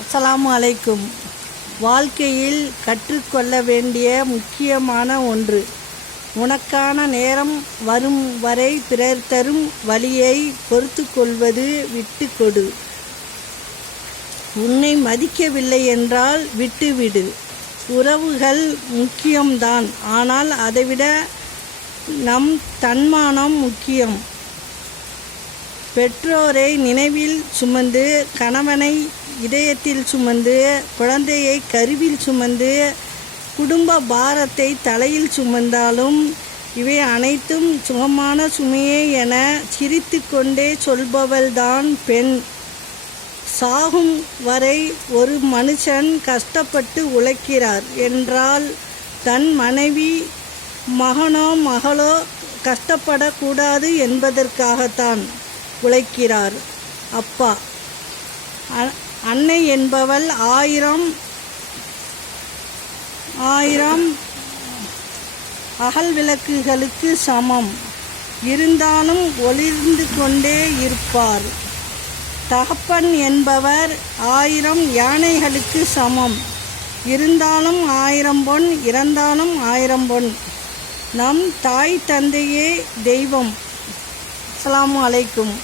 அஸ்ஸலாமு அலைக்கும். வாழ்க்கையில் கற்றுக்கொள்ள வேண்டிய முக்கியமான ஒன்று, உனக்கான நேரம் வரும் வரை பிறர் தரும் வலியை பொறுத்து கொள்வது. விட்டு கொடு. உன்னை மதிக்கவில்லை என்றால் விட்டுவிடு. உறவுகள் முக்கியம்தான், ஆனால் அதைவிட நம் தன்மானம் முக்கியம். பெற்றோரை நினைவில் சுமந்து, கணவனை இதயத்தில் சுமந்து, குழந்தையை கருவில் சுமந்து, குடும்ப பாரத்தை தலையில் சுமந்தாலும் இவை அனைத்தும் சுகமான சுமையே என சிரித்து கொண்டே சொல்பவள்தான் பெண். சாகும் வரை ஒரு மனுஷன் கஷ்டப்பட்டு உழைக்கிறார் என்றால் தன் மனைவி, மகனோ மகளோ கஷ்டப்படக்கூடாது என்பதற்காகத்தான் உழைக்கிறார். அப்பா, அன்னை என்பவள் ஆயிரம் அகல் விளக்குகளுக்கு சமம். இருந்தாலும் ஒளிர்ந்து கொண்டே இருப்பார். தகப்பன் என்பவர் 1000 யானைகளுக்கு சமம். இருந்தாலும் 1000 பொன், இறந்தாலும் 1000 பொன். நம் தாய் தந்தையே தெய்வம். அஸ்ஸலாமு அலைக்கும்.